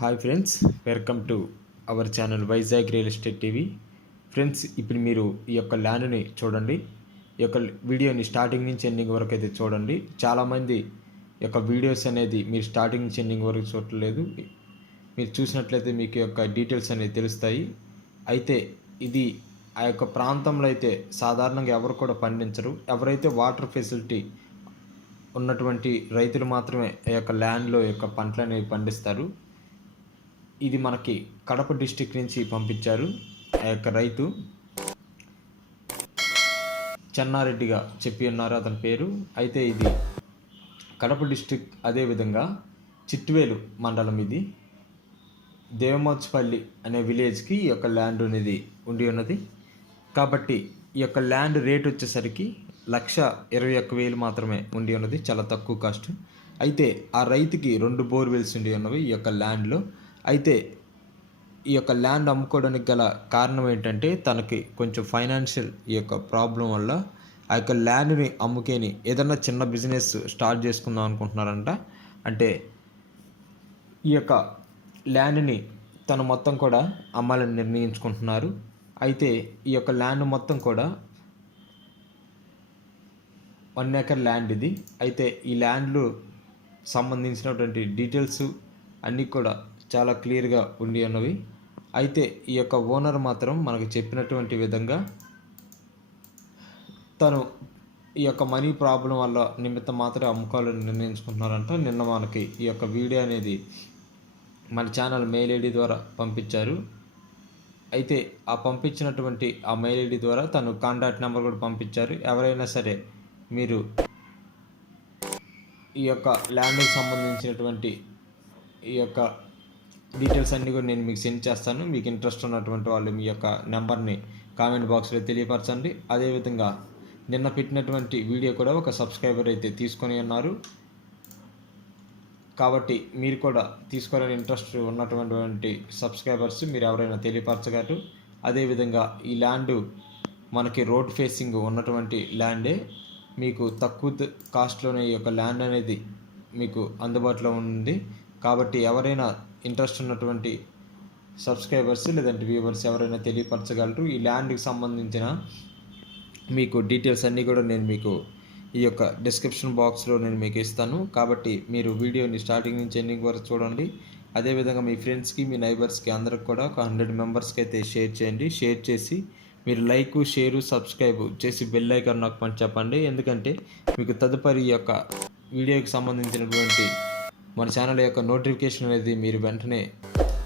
Hi friends, welcome to our channel Vizag real estate TV. Friends, ఇప్పుడు మీరు ఈ యొక్క ల్యాండ్ని చూడండి. ఈ యొక్క వీడియోని స్టార్టింగ్ నుంచి ఎండింగ్ వరకు అయితే చూడండి. చాలామంది ఈ యొక్క వీడియోస్ అనేది మీరు స్టార్టింగ్ నుంచి ఎండింగ్ వరకు చూడలేదు. మీరు చూసినట్లయితే మీకు యొక్క డీటెయిల్స్ అనేవి తెలుస్తాయి. అయితే ఇది ఆ యొక్క ప్రాంతంలో అయితే సాధారణంగా ఎవరు కూడా పండించరు. ఎవరైతే వాటర్ ఫెసిలిటీ ఉన్నటువంటి రైతులు మాత్రమే ఈ యొక్క ల్యాండ్లో యొక్క పంటలు అనేవి పండిస్తారు. ఇది మనకి కడప డిస్టిక్ నుంచి పంపించారు. ఆ యొక్క రైతు చెన్నారెడ్డిగా చెప్పి ఉన్నారు అతని పేరు. అయితే ఇది కడప డిస్టిక్, అదేవిధంగా చిట్వేలు మండలం. ఇది దేవమోత్సపల్లి అనే విలేజ్కి ఈ యొక్క ల్యాండ్ అనేది ఉండి ఉన్నది. కాబట్టి ఈ యొక్క ల్యాండ్ రేట్ వచ్చేసరికి 1,21,000 మాత్రమే ఉండి ఉన్నది, చాలా తక్కువ కాస్ట్. అయితే ఆ రైతుకి 2 బోర్వెల్స్ ఉండి ఉన్నవి ఈ యొక్క ల్యాండ్లో. అయితే ఈ యొక్క ల్యాండ్ అమ్ముకోవడానికి గల కారణం ఏంటంటే తనకి కొంచెం ఫైనాన్షియల్ ఈ యొక్క ప్రాబ్లం వల్ల ఆ యొక్క ల్యాండ్ని అమ్ముకేని ఏదన్నా చిన్న బిజినెస్ స్టార్ట్ చేసుకుందాం అనుకుంటున్నారంట. అంటే ఈ యొక్క ల్యాండ్ని తను మొత్తం కూడా అమ్మాలని నిర్ణయించుకుంటున్నారు. అయితే ఈ యొక్క ల్యాండ్ మొత్తం కూడా 1 ఎకర్ ల్యాండ్ ఇది. అయితే ఈ ల్యాండ్లో సంబంధించినటువంటి డీటెయిల్స్ అన్నీ కూడా చాలా క్లియర్గా ఉండి ఉన్నవి. అయితే ఈ యొక్క ఓనర్ మాత్రం మనకు చెప్పినటువంటి విధంగా తను ఈ యొక్క మనీ ప్రాబ్లం వల్ల నిమిత్తం మాత్రమే అమ్ముకోవాలని నిర్ణయించుకుంటున్నారంట. నిన్న మనకి ఈ యొక్క వీడియో అనేది మన ఛానల్ మెయిల్ ఐడి ద్వారా పంపించారు. అయితే ఆ పంపించినటువంటి ఆ మెయిల్ ఐడి ద్వారా తను కాంటాక్ట్ నెంబర్ కూడా పంపించారు. ఎవరైనా సరే మీరు ఈ యొక్క ల్యాండ్కి సంబంధించినటువంటి ఈ యొక్క డీటెయిల్స్ అన్నీ కూడా నేను మీకు సెండ్ చేస్తాను. మీకు ఇంట్రెస్ట్ ఉన్నటువంటి వాళ్ళు మీ యొక్క నెంబర్ని కామెంట్ బాక్స్లో తెలియపరచండి. అదేవిధంగా నిన్న పెట్టినటువంటి వీడియో కూడా ఒక సబ్స్క్రైబర్ అయితే తీసుకొని ఉన్నారు. కాబట్టి మీరు కూడా తీసుకోవాలని ఇంట్రెస్ట్ ఉన్నటువంటి సబ్స్క్రైబర్స్ మీరు ఎవరైనా తెలియపరచగలరు. అదేవిధంగా ఈ ల్యాండ్ మనకి రోడ్ ఫేసింగ్ ఉన్నటువంటి ల్యాండే. మీకు తక్కువ కాస్ట్లోనే ఈ యొక్క ల్యాండ్ అనేది మీకు అందుబాటులో ఉంది. కాబట్టి ఎవరైనా ఇంట్రెస్ట్ ఉన్నటువంటి సబ్స్క్రైబర్స్ లేదంటే వ్యూవర్స్ ఎవరైనా తెలియపరచగలరు. ఈ ల్యాండ్కి సంబంధించిన మీకు డీటెయిల్స్ అన్నీ కూడా నేను మీకు ఈ యొక్క డిస్క్రిప్షన్ బాక్స్లో నేను మీకు ఇస్తాను. కాబట్టి మీరు వీడియోని స్టార్టింగ్ నుంచి ఎండింగ్ వరకు చూడండి. అదేవిధంగా మీ ఫ్రెండ్స్కి, మీ నైబర్స్కి అందరికి కూడా ఒక 100 మెంబర్స్కి అయితే షేర్ చేయండి. షేర్ చేసి మీరు లైక్, షేరు, సబ్స్క్రైబ్ చేసి బెల్ ఐకాన్ నొక్కమని చెప్పండి. ఎందుకంటే మీకు తదుపరి ఈ యొక్క వీడియోకి సంబంధించినటువంటి మన ఛానల్ యొక్క నోటిఫికేషన్ అనేది మీరు వెంటనే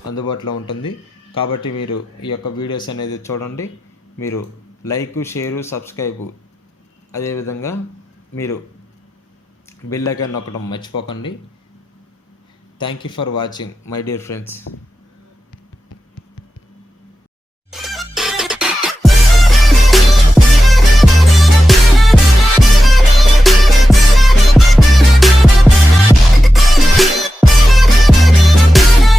అందుబాటులో ఉంటుంది. కాబట్టి మీరు ఈ యొక్క వీడియోస్ అనేది చూడండి. మీరు లైక్, షేరు, సబ్స్క్రైబ్, అదేవిధంగా మీరు బెల్ ఐకాన్ నొక్కడం మర్చిపోకండి. Thank you for watching my dear friends.